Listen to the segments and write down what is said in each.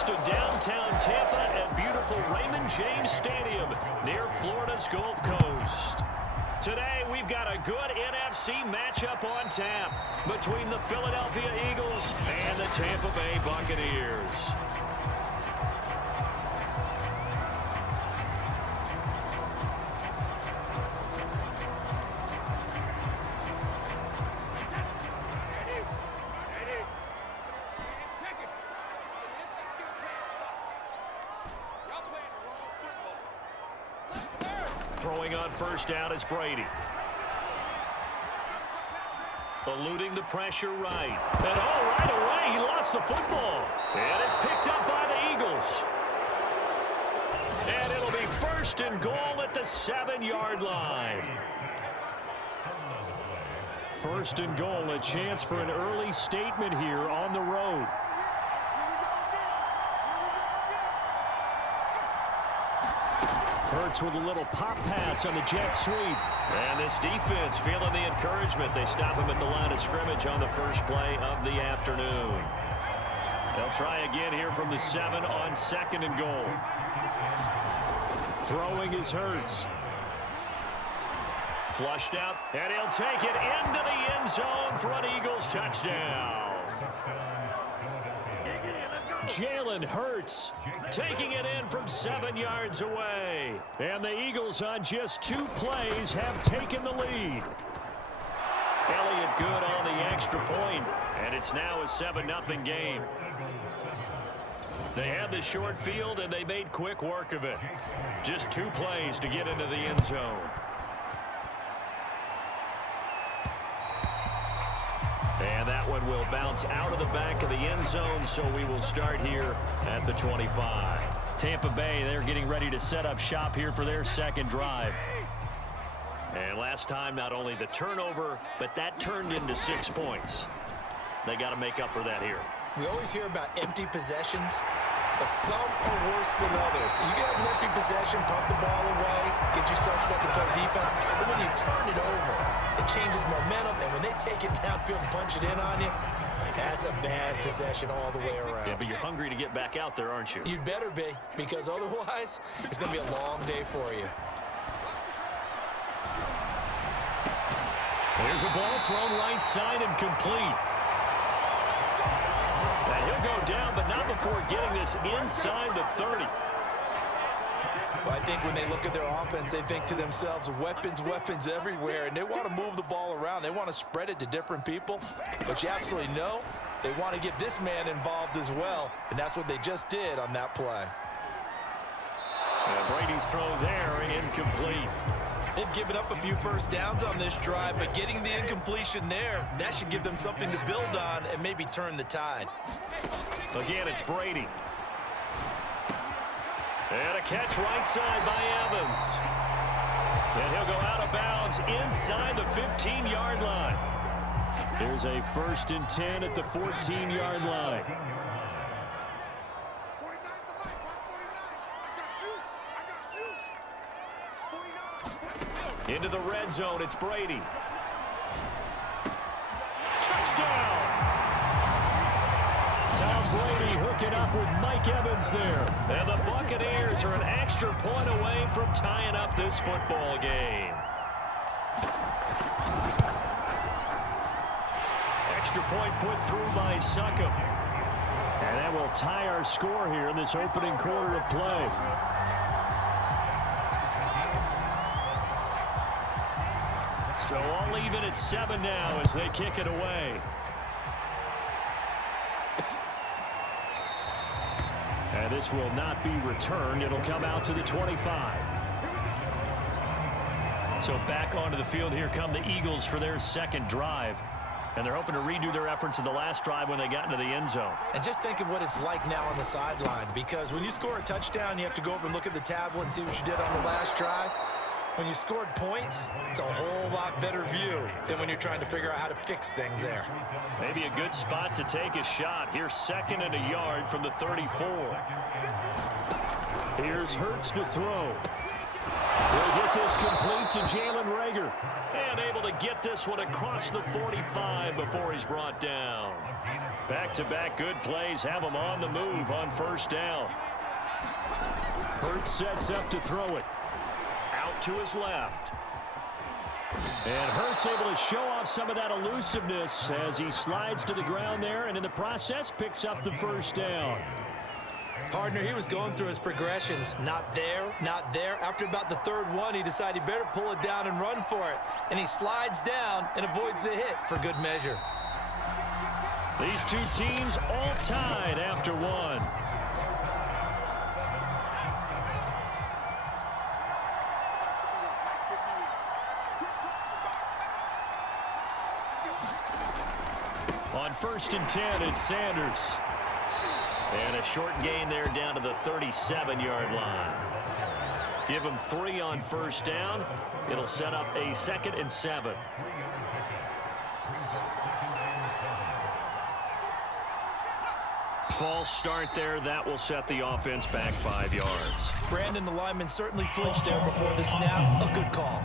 It's to downtown Tampa at beautiful Raymond James Stadium near Florida's Gulf Coast. Today, we've got a good NFC matchup on tap between the Philadelphia Eagles and the Tampa Bay Buccaneers. Throwing on first down is Brady. Eluding the pressure right. And right away, he lost the football. And it's picked up by the Eagles. And it'll be first and goal at the 7-yard line. First and goal, a chance for an early statement here on the road. Hurts with a little pop pass on the jet sweep. And this defense feeling the encouragement. They stop him at the line of scrimmage on the first play of the afternoon. They'll try again here from the 7 on second and goal. Throwing is Hurts. Flushed out, and he'll take it into the end zone for an Eagles touchdown. Jalen Hurts taking it in from 7 yards away. And the Eagles on just 2 plays have taken the lead. Elliott good on the extra point, and it's now a 7-0 game. They had the short field, and they made quick work of it. Just 2 plays to get into the end zone. And that one will bounce out of the back of the end zone, so we will start here at the 25. Tampa Bay, they're getting ready to set up shop here for their second drive. And last time, not only the turnover, but that turned into 6 points. They got to make up for that here. We always hear about empty possessions, but some are worse than others. You can have an empty possession, pump the ball away, get yourself second play defense, but when you turn it over, it changes momentum, and when they take it downfield and punch it in on you, that's a bad possession all the way around. Yeah, but you're hungry to get back out there, aren't you? You'd better be, because otherwise, it's going to be a long day for you. There's a ball thrown right side and complete. And he'll go down, but not before getting this inside the 30. Well, I think when they look at their offense, they think to themselves, weapons, weapons everywhere, and they want to move the ball around. They want to spread it to different people, but you absolutely know they want to get this man involved as well, and that's what they just did on that play. And Brady's throw there, incomplete. They've given up a few first downs on this drive, but getting the incompletion there, that should give them something to build on and maybe turn the tide. Again, it's Brady. And a catch right side by Evans. And he'll go out of bounds inside the 15-yard line. Here's a 1st and 10 at the 14-yard line. Into the red zone, it's Brady. Touchdown! Tom Brady hooking up with Mike Evans there. And the Buccaneers are an extra point away from tying up this football game. Extra point put through by Succop. And that will tie our score here in this opening quarter of play. So all even at 7 now as they kick it away. And this will not be returned. It'll come out to the 25. So back onto the field here come the Eagles for their second drive. And they're hoping to redo their efforts in the last drive when they got into the end zone. And just think of what it's like now on the sideline, because when you score a touchdown, you have to go over and look at the tablet and see what you did on the last drive. When you scored points, it's a whole lot better view than when you're trying to figure out how to fix things there. Maybe a good spot to take a shot. Here's 2nd and a yard from the 34. Here's Hurts to throw. Will get this complete to Jalen Reagor. And able to get this one across the 45 before he's brought down. Back-to-back good plays have him on the move on first down. Hurts sets up to throw it. Out to his left. And Hurts able to show off some of that elusiveness as he slides to the ground there and in the process picks up the first down. Partner, he was going through his progressions. Not there, not there. After about the third one, he decided he better pull it down and run for it. And he slides down and avoids the hit for good measure. These two teams all tied after one. On 1st and 10, it's Sanders. And a short gain there down to the 37-yard line. Give him 3 on first down. It'll set up a 2nd and 7. False start there. That will set the offense back 5 yards. Brandon, the lineman, certainly flinched there before the snap. A good call.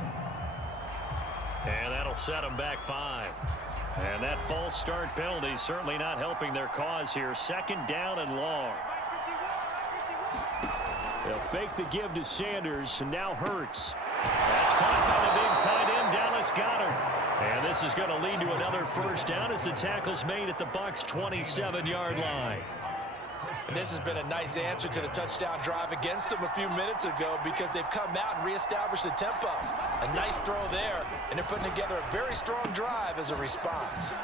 And that'll set him back 5. And that false start penalty certainly not helping their cause here. 2nd down and long. They'll fake the give to Sanders, and now Hurts. That's caught by the big tight end, Dallas Goedert. And this is going to lead to another first down as the tackle's made at the Bucs' 27-yard line. And this has been a nice answer to the touchdown drive against them a few minutes ago because they've come out and reestablished the tempo. A nice throw there, and they're putting together a very strong drive as a response.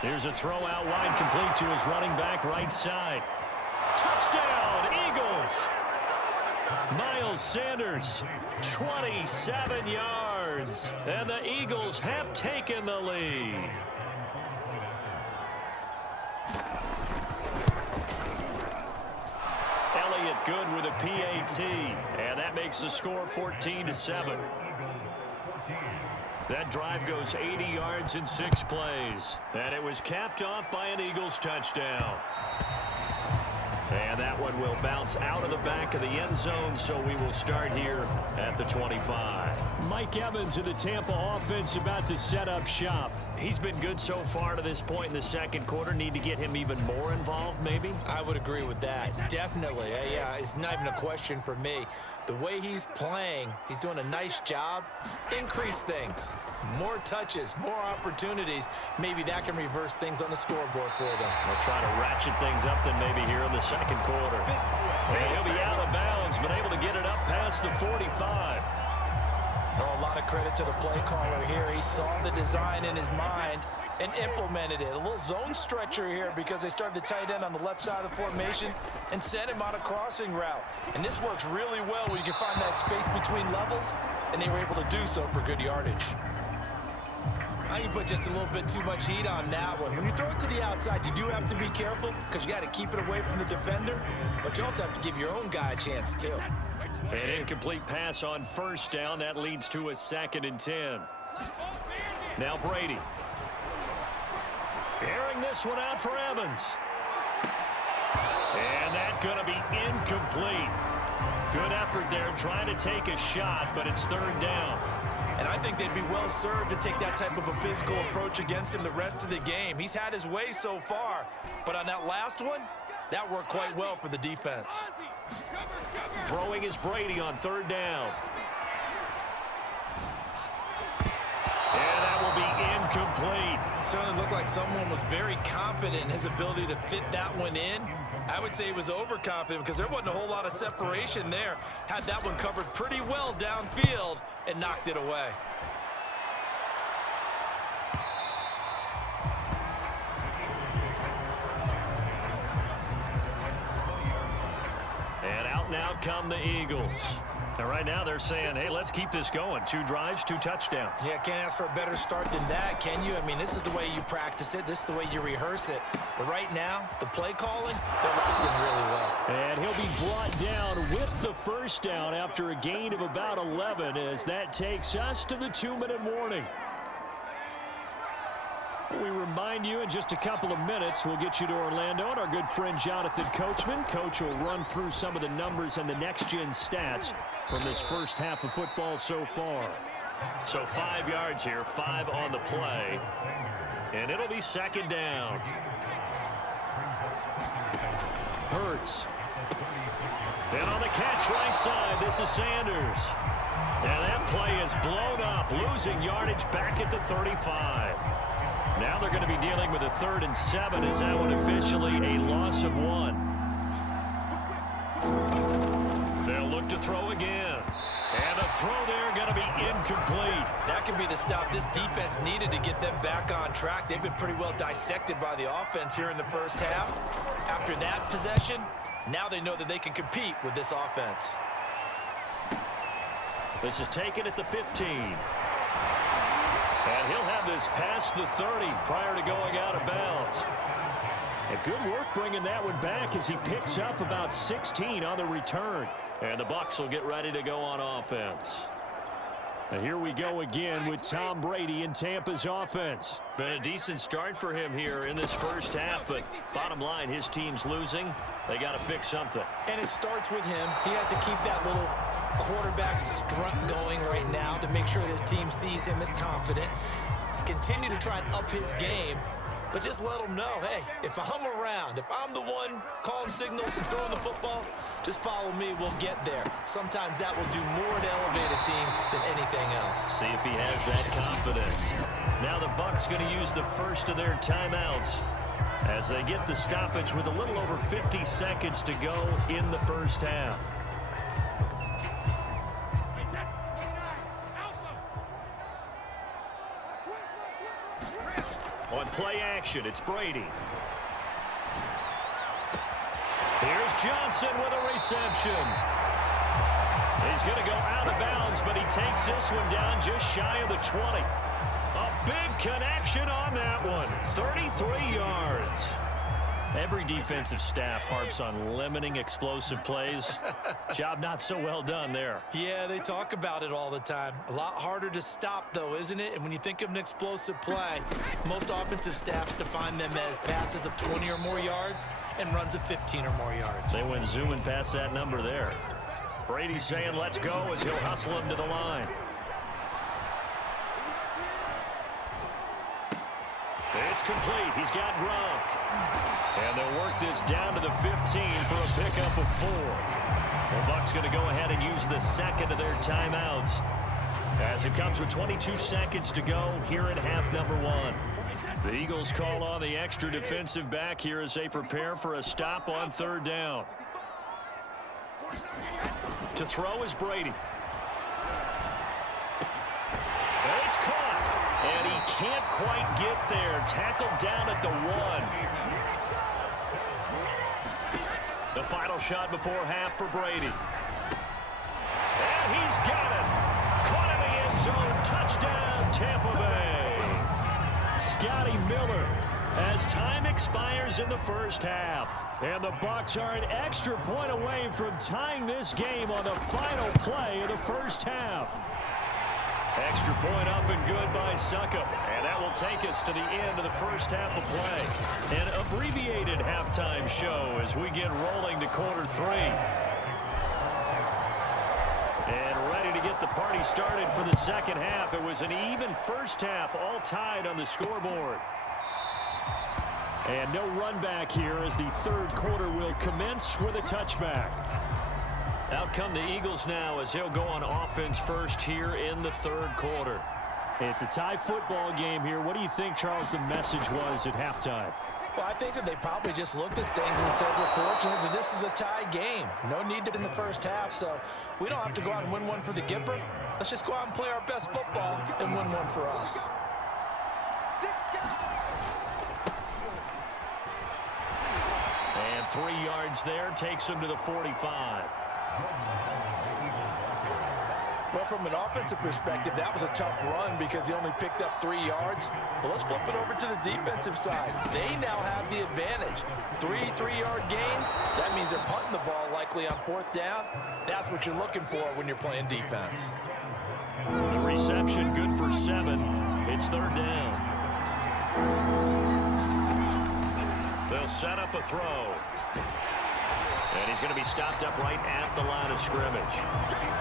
Here's a throw out wide complete to his running back right side. Touchdown, Eagles! Miles Sanders, 27 yards, and the Eagles have taken the lead. Elliott good with a PAT, and that makes the score 14-7. That drive goes 80 yards in 6 plays, and it was capped off by an Eagles touchdown. And that one will bounce out of the back of the end zone, so we will start here at the 25. Mike Evans of the Tampa offense about to set up shop. He's been good so far to this point in the second quarter. Need to get him even more involved, maybe? I would agree with that. Definitely. Yeah, it's not even a question for me. The way he's playing, he's doing a nice job. Increase things. More touches, more opportunities. Maybe that can reverse things on the scoreboard for them. They'll try to ratchet things up then maybe here in the second quarter. And he'll be out of bounds, but able to get it up past the 45. Oh, a lot of credit to the play caller here. He saw the design in his mind and implemented it. A little zone stretcher here because they started the tight end on the left side of the formation and sent him on a crossing route. And this works really well when you can find that space between levels, and they were able to do so for good yardage. I think you put just a little bit too much heat on that one. When you throw it to the outside, you do have to be careful because you got to keep it away from the defender, but you also have to give your own guy a chance too. An incomplete pass on first down. That leads to a 2nd and 10. Now Brady. Airing this one out for Evans. And that's going to be incomplete. Good effort there trying to take a shot, but it's 3rd down. And I think they'd be well served to take that type of a physical approach against him the rest of the game. He's had his way so far, but on that last one, that worked quite well for the defense. Throwing is Brady on 3rd down. And that will be incomplete. Certainly looked like someone was very confident in his ability to fit that one in. I would say he was overconfident because there wasn't a whole lot of separation there. Had that one covered pretty well downfield and knocked it away. And out and out come the Eagles. And right now they're saying, hey, let's keep this going. 2 drives, 2 touchdowns. Yeah, can't ask for a better start than that, can you? I mean, this is the way you practice it. This is the way you rehearse it. But right now, the play calling, they're locked in really well. And he'll be brought down with the first down after a gain of about 11 as that takes us to the 2-minute warning. We remind you in just a couple of minutes, we'll get you to Orlando and our good friend Jonathan Coachman. Coach will run through some of the numbers and the next-gen stats from this first half of football so far. So 5 yards here, 5 on the play. And it'll be second down. Hurts. And on the catch right side, this is Sanders. And that play is blown up, losing yardage back at the 35. Now they're going to be dealing with a 3rd and 7. Is that one officially a loss of 1? They'll look to throw again. And the throw there going to be incomplete. That could be the stop this defense needed to get them back on track. They've been pretty well dissected by the offense here in the first half. After that possession, now they know that they can compete with this offense. This is taken at the 15. And he'll have this past the 30 prior to going out of bounds. And good work bringing that one back as he picks up about 16 on the return. And the Bucs will get ready to go on offense. And here we go again with Tom Brady in Tampa's offense. Been a decent start for him here in this first half, but bottom line, his team's losing. They got to fix something. And it starts with him. He has to keep that little quarterback strut going right now to make sure that his team sees him as confident. Continue to try and up his game, but just let him know, hey, if I'm around, if I'm the one calling signals and throwing the football, just follow me, we'll get there. Sometimes that will do more to elevate a team than anything else. See if he has that confidence. Now the Bucs going to use the first of their timeouts as they get the stoppage with a little over 50 seconds to go in the first half. On play action, it's Brady. Here's Johnson with a reception. He's going to go out of bounds, but he takes this one down just shy of the 20. A big connection on that one. 33 yards. Every defensive staff harps on limiting explosive plays. Job not so well done there. Yeah, they talk about it all the time. A lot harder to stop, though, isn't it? And when you think of an explosive play, most offensive staffs define them as passes of 20 or more yards and runs of 15 or more yards. They went zooming past that number there. Brady's saying let's go as he'll hustle him to the line. It's complete. He's got Gronk. And they'll work this down to the 15 for a pickup of 4. The Bucs going to go ahead and use the second of their timeouts as it comes with 22 seconds to go here in half number 1. The Eagles call on the extra defensive back here as they prepare for a stop on 3rd down. To throw is Brady. It's caught. And he can't quite get there. Tackled down at the 1. The final shot before half for Brady. And he's got it. Caught in the end zone. Touchdown, Tampa Bay. Scotty Miller as time expires in the first half. And the Bucs are an extra point away from tying this game on the final play of the first half. Extra point up and good by Succop. And that will take us to the end of the first half of play. An abbreviated halftime show as we get rolling to quarter 3. And ready to get the party started for the second half. It was an even first half, all tied on the scoreboard. And no run back here as the 3rd quarter will commence with a touchback. Out come the Eagles now as they'll go on offense first here in the 3rd quarter. It's a tie football game here. What do you think, Charles, the message was at halftime? Well, I think that they probably just looked at things and said, we're fortunate that this is a tie game. No need to in the first half, so we don't have to go out and win one for the Gipper. Let's just go out and play our best football and win one for us. And 3 yards there takes him to the 45. Well, from an offensive perspective, that was a tough run because he only picked up 3 yards. But let's flip it over to the defensive side. They now have the advantage. 3 3-yard gains. That means they're punting the ball likely on 4th down. That's what you're looking for when you're playing defense. The reception good for 7. It's 3rd down. They'll set up a throw. And he's going to be stopped up right at the line of scrimmage.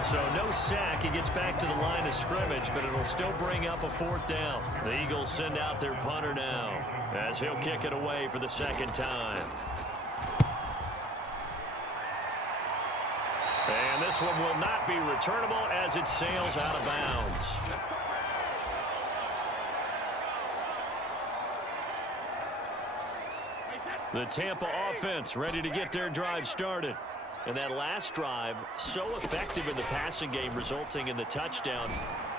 So no sack. He gets back to the line of scrimmage, but it'll still bring up a 4th down. The Eagles send out their punter now as he'll kick it away for the 2nd time. And this one will not be returnable as it sails out of bounds. The Tampa offense ready to get their drive started. And that last drive, so effective in the passing game, resulting in the touchdown.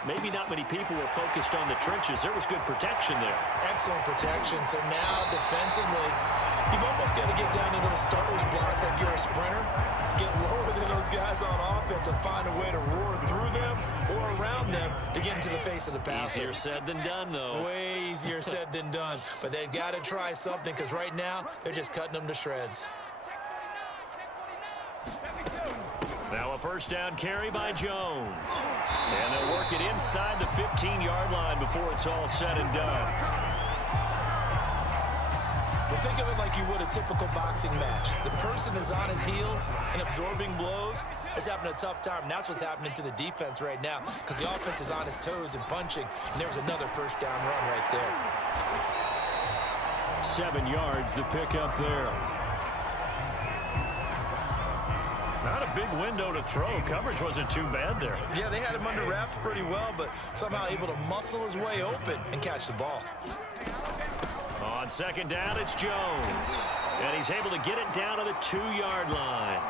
Maybe not many people were focused on the trenches. There was good protection there. Excellent protection. So now defensively, you've almost got to get down to those starters blocks like you're a sprinter. Get lower than those guys on offense and find a way to roar through them or around them to get into the face of the passer. Easier said than done, though. Way easier said than done. But they've got to try something because right now they're just cutting them to shreds. Now a 1st down carry by Jones. And they'll work it inside the 15-yard line before it's all said and done. Well, think of it like you would a typical boxing match. The person is on his heels and absorbing blows is having a tough time. And that's what's happening to the defense right now because the offense is on his toes and punching. And there's another 1st down run right there. 7 yards, the pickup there. Not a big window to throw. Coverage wasn't too bad there. Yeah, they had him under wraps pretty well, but somehow able to muscle his way open and catch the ball. On 2nd down, it's Jones. And he's able to get it down to the 2-yard line.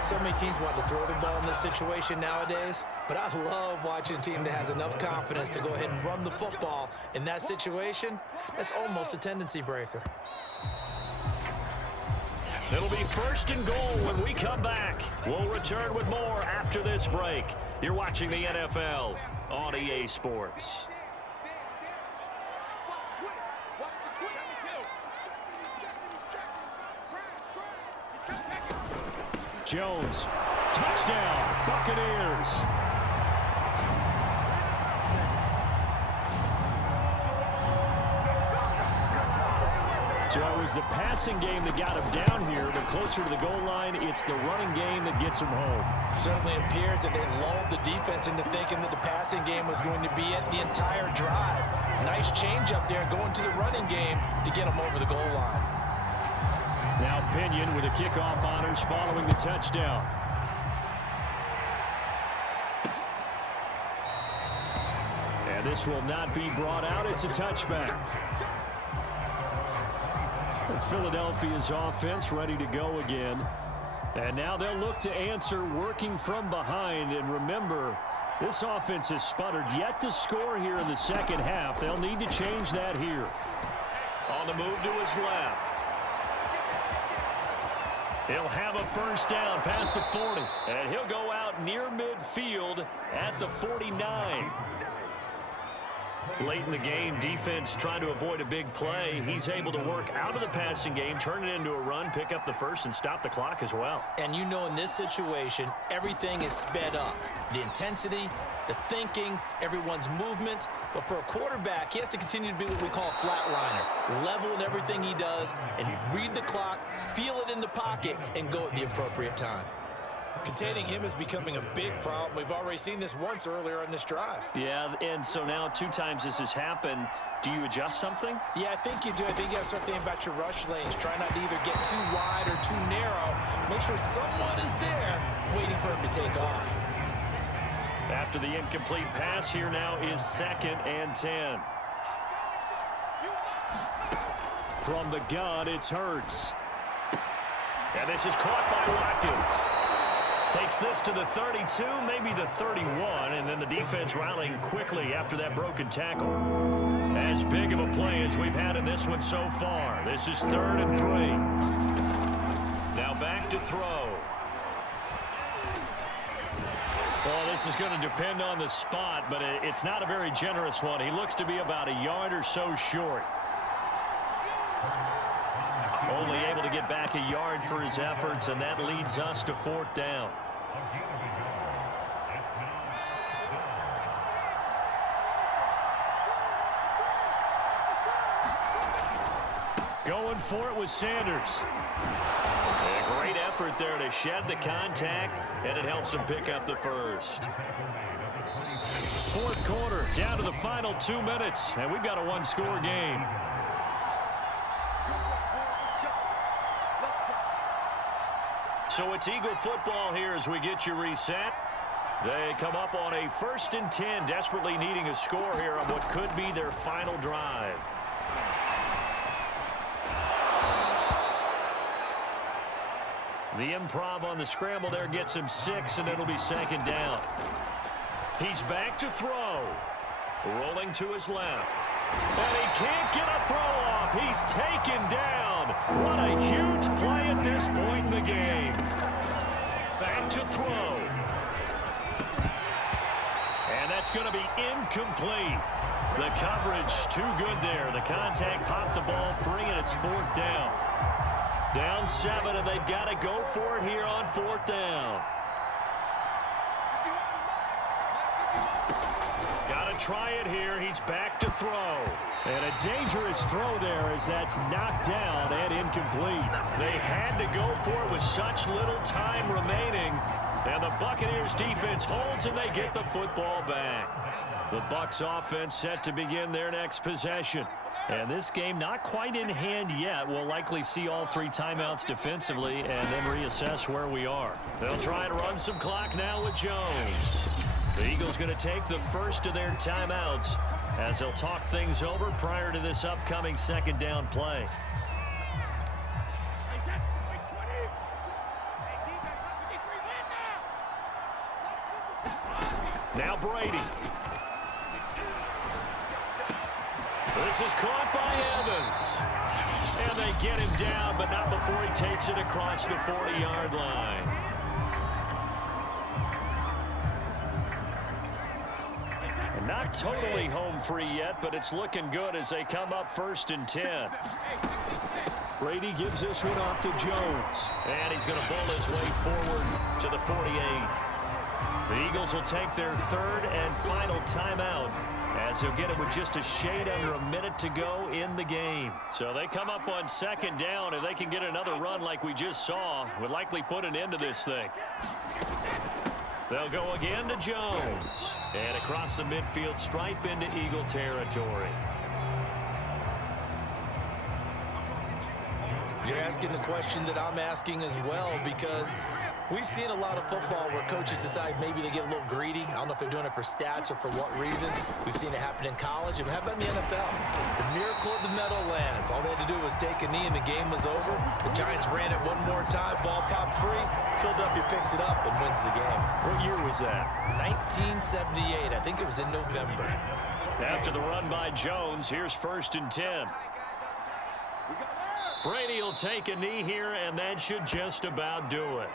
So many teams want to throw the ball in this situation nowadays, but I love watching a team that has enough confidence to go ahead and run the football. In that situation, that's almost a tendency breaker. It'll be 1st and goal when we come back. We'll return with more after this break. You're watching the NFL on EA Sports. Jones, touchdown, Buccaneers. So it was the passing game that got him down here, but closer to the goal line, it's the running game that gets him home. Certainly appears that they lulled the defense into thinking that the passing game was going to be it the entire drive. Nice change up there going to the running game to get him over the goal line. Now Pinion with the kickoff honors following the touchdown. And this will not be brought out. It's a touchback. Philadelphia's offense ready to go again. And now they'll look to answer working from behind. And remember, this offense has sputtered yet to score here in the 2nd half. They'll need to change that here. On the move to his left. He'll have a 1st down past the 40. And he'll go out near midfield at the 49. Late in the game, defense trying to avoid a big play. He's able to work out of the passing game, turn it into a run, pick up the 1st, and stop the clock as well. And you know in this situation, everything is sped up. The intensity, the thinking, everyone's movement. But for a quarterback, he has to continue to be what we call a flatliner. Level in everything he does and read the clock, feel it in the pocket, and go at the appropriate time. Containing him is becoming a big problem. We've already seen this once earlier in this drive. Yeah, and so now 2 times this has happened. Do you adjust something? Yeah, I think you do. I think you got to start thinking about your rush lanes. Try not to either get too wide or too narrow. Make sure someone is there waiting for him to take off. After the incomplete pass, here now is 2nd and 10. From the gun, it's Hurts. And this is caught by Watkins. Takes this to the 32, maybe the 31, and then the defense rallying quickly after that broken tackle. As big of a play as we've had in this one so far. This is 3rd and 3. Now back to throw. Well, this is going to depend on the spot, but it's not a very generous one. He looks to be about a yard or so short. Only able to get back a yard for his efforts, and that leads us to 4th down. Going for it with Sanders. A great effort there to shed the contact, and it helps him pick up the first. Fourth quarter, down to the final 2 minutes, and we've got a one-score game. So it's Eagle football here as we get you reset. They come up on a 1st and 10, desperately needing a score here on what could be their final drive. The improv on the scramble there gets him 6, and it'll be 2nd down. He's back to throw. Rolling to his left. And he can't get a throw off. He's taken down. What a huge play at this point in the game. Back to throw. And that's going to be incomplete. The coverage too good there. The contact popped the ball free, and it's 4th down. Down 7, and they've got to go for it here on 4th down. Got to try it here. He's back to throw. And a dangerous throw there as that's knocked down and incomplete. They had to go for it with such little time remaining. And the Buccaneers defense holds, and they get the football back. The Bucs offense set to begin their next possession. And this game not quite in hand yet. We'll likely see all 3 timeouts defensively and then reassess where we are. They'll try and run some clock now with Jones. The Eagles going to take the first of their timeouts as they'll talk things over prior to this upcoming 2nd down play. Now Brady. This is caught by Evans. And they get him down, but not before he takes it across the 40-yard line. And not totally home free yet, but it's looking good as they come up 1st and 10. Brady gives this one off to Jones. And he's going to bowl his way forward to the 48. The Eagles will take their 3rd and final timeout, as he'll get it with just a shade under a minute to go in the game. So they come up on 2nd down. If they can get another run like we just saw, would likely put an end to this thing. They'll go again to Jones. And across the midfield stripe into Eagle territory. You're asking the question that I'm asking as well, because we've seen a lot of football where coaches decide maybe they get a little greedy. I don't know if they're doing it for stats or for what reason. We've seen it happen in college. And how about in the NFL? The miracle of the Meadowlands. All they had to do was take a knee and the game was over. The Giants ran it one more time. Ball popped free. Philadelphia picks it up and wins the game. What year was that? 1978. I think it was in November. After the run by Jones, here's 1st and 10. Brady will take a knee here, and that should just about do it.